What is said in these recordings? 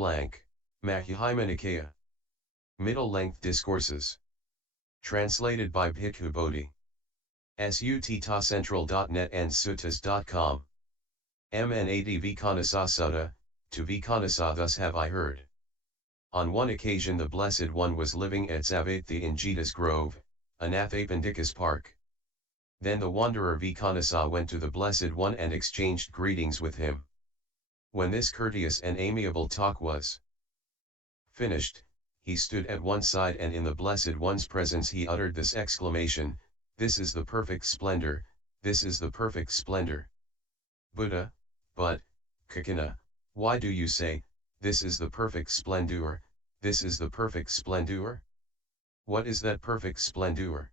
blank, Majjhima Nikaya. Middle-length discourses. Translated by Bhikkhu Bodhi. Suttacentral.net and suttas.com. Mnad Vekhanassa Sutta, to Vekhanassa thus have I heard. On one occasion the Blessed One was living at Savatthi in Jeta's Grove, Anathapindika's park. Then the wanderer Vekhanassa went to the Blessed One and exchanged greetings with him. When this courteous and amiable talk was finished, he stood at one side and in the Blessed One's presence he uttered this exclamation, "This is the perfect splendor, this is the perfect splendor." Buddha, but, Kaccana, why do you say, this is the perfect splendor, this is the perfect splendor? What is that perfect splendor?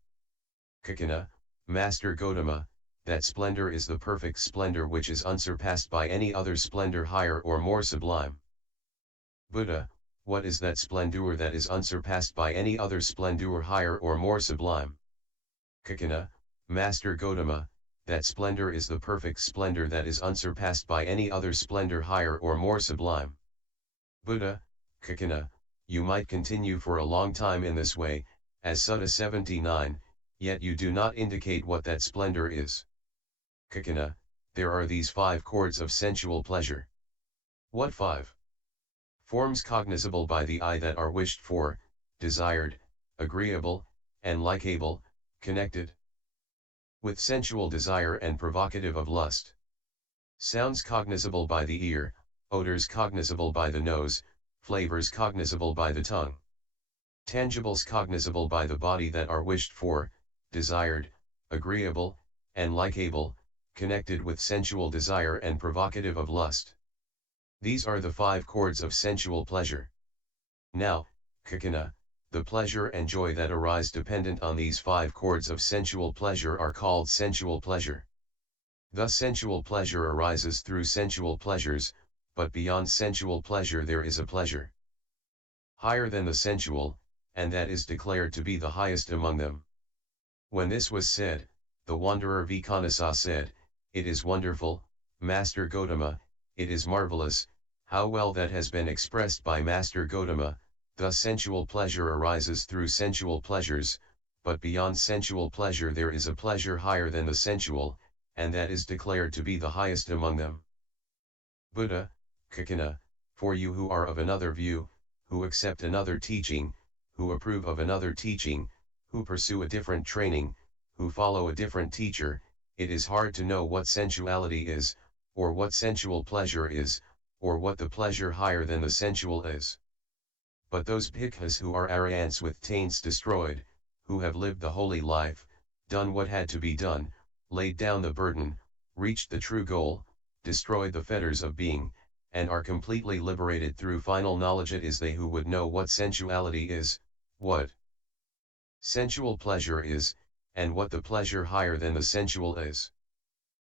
Kaccana, Master Gotama, that splendor is the perfect splendor which is unsurpassed by any other splendor higher or more sublime. Buddha, what is that splendor that is unsurpassed by any other splendor higher or more sublime? Kaccana, Master Gotama, that splendor is the perfect splendor that is unsurpassed by any other splendor higher or more sublime. Buddha, Kaccana, you might continue for a long time in this way, as Sutta 79, yet you do not indicate what that splendor is. Kaccana, there are these 5 chords of sensual pleasure. What 5? Forms cognizable by the eye that are wished for, desired, agreeable, and likeable, connected with sensual desire and provocative of lust. Sounds cognizable by the ear, odors cognizable by the nose, flavors cognizable by the tongue. Tangibles cognizable by the body that are wished for, desired, agreeable, and likeable, connected with sensual desire and provocative of lust. These are the 5 chords of sensual pleasure. Now, Kaccana, the pleasure and joy that arise dependent on these 5 chords of sensual pleasure are called sensual pleasure. Thus sensual pleasure arises through sensual pleasures, but beyond sensual pleasure there is a pleasure higher than the sensual, and that is declared to be the highest among them. When this was said, the wanderer Vekhanassa said, "It is wonderful, Master Gotama, it is marvelous, how well that has been expressed by Master Gotama, thus sensual pleasure arises through sensual pleasures, but beyond sensual pleasure there is a pleasure higher than the sensual, and that is declared to be the highest among them." Buddha, Kaccana, for you who are of another view, who accept another teaching, who approve of another teaching, who pursue a different training, who follow a different teacher, it is hard to know what sensuality is, or what sensual pleasure is, or what the pleasure higher than the sensual is. But those bhikkhus who are arahants with taints destroyed, who have lived the holy life, done what had to be done, laid down the burden, reached the true goal, destroyed the fetters of being, and are completely liberated through final knowledge, it is they who would know what sensuality is, what sensual pleasure is, and what the pleasure higher than the sensual is.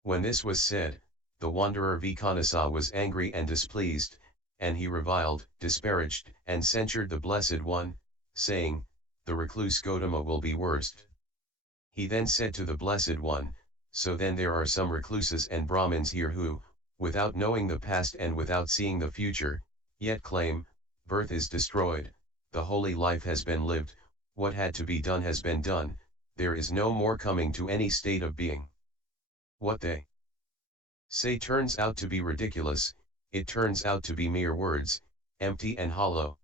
When this was said, the wanderer Vekhanassa was angry and displeased, and he reviled, disparaged, and censured the Blessed One, saying, "The recluse Gotama will be worst." He then said to the Blessed One, "So then there are some recluses and Brahmins here who, without knowing the past and without seeing the future, yet claim, birth is destroyed, the holy life has been lived, what had to be done has been done, there is no more coming to any state of being." What they say turns out to be ridiculous, it turns out to be mere words, empty and hollow.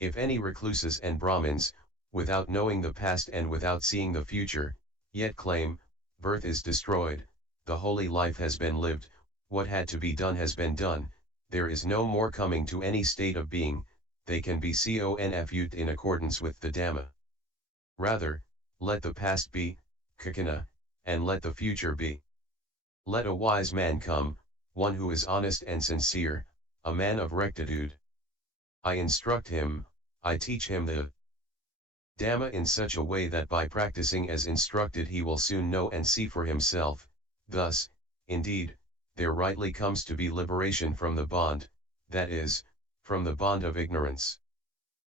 If any recluses and Brahmins, without knowing the past and without seeing the future, yet claim, birth is destroyed, the holy life has been lived, what had to be done has been done, there is no more coming to any state of being, they can be confused in accordance with the Dhamma. Rather, let the past be, Kaccana, and let the future be. Let a wise man come, one who is honest and sincere, a man of rectitude. I instruct him, I teach him the Dhamma in such a way that by practicing as instructed he will soon know and see for himself. Thus, indeed, there rightly comes to be liberation from the bond, that is, from the bond of ignorance.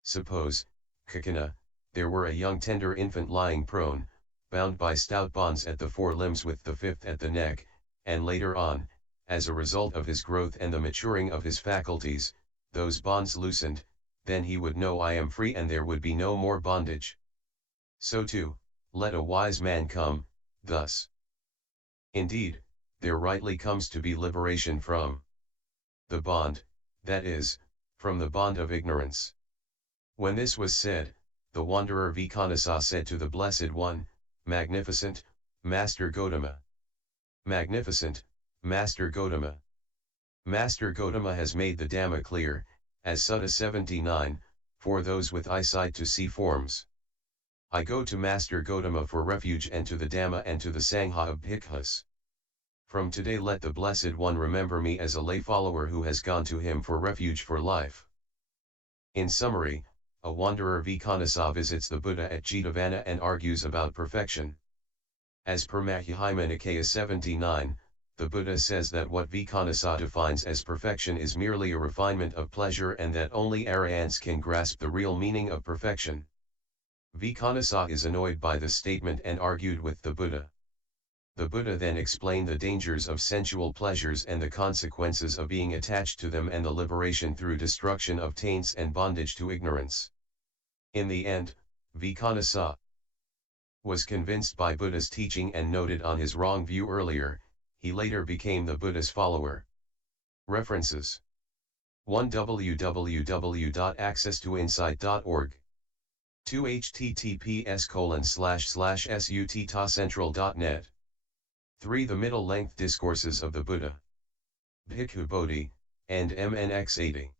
Suppose, Kaccana, there were a young tender infant lying prone, bound by stout bonds at the 4 limbs with the 5th at the neck, and later on, as a result of his growth and the maturing of his faculties, those bonds loosened, then he would know I am free and there would be no more bondage. So too, let a wise man come, thus. Indeed, there rightly comes to be liberation from the bond, that is, from the bond of ignorance. When this was said, the wanderer Vekhanassa said to the Blessed One, Magnificent, Master Gotama. Magnificent, Master Gotama. Master Gotama has made the Dhamma clear, as Sutta 79, for those with eyesight to see forms. I go to Master Gotama for refuge and to the Dhamma and to the Sangha of Bhikkhus. From today let the Blessed One remember me as a lay follower who has gone to him for refuge for life. In summary, a wanderer Vekhanassa visits the Buddha at Jetavana and argues about perfection. As per Majjhima Nikaya 79, the Buddha says that what Vekhanassa defines as perfection is merely a refinement of pleasure and that only arahants can grasp the real meaning of perfection. Vekhanassa is annoyed by this statement and argued with the Buddha. The Buddha then explained the dangers of sensual pleasures and the consequences of being attached to them and the liberation through destruction of taints and bondage to ignorance. In the end, Vekhanassa was convinced by Buddha's teaching and noted on his wrong view earlier, he later became the Buddha's follower. References 1. www.accesstoinsight.org 2. https://suttascentral.net 3. The middle-length Discourses of the Buddha, Bhikkhu Bodhi, and MNX 80.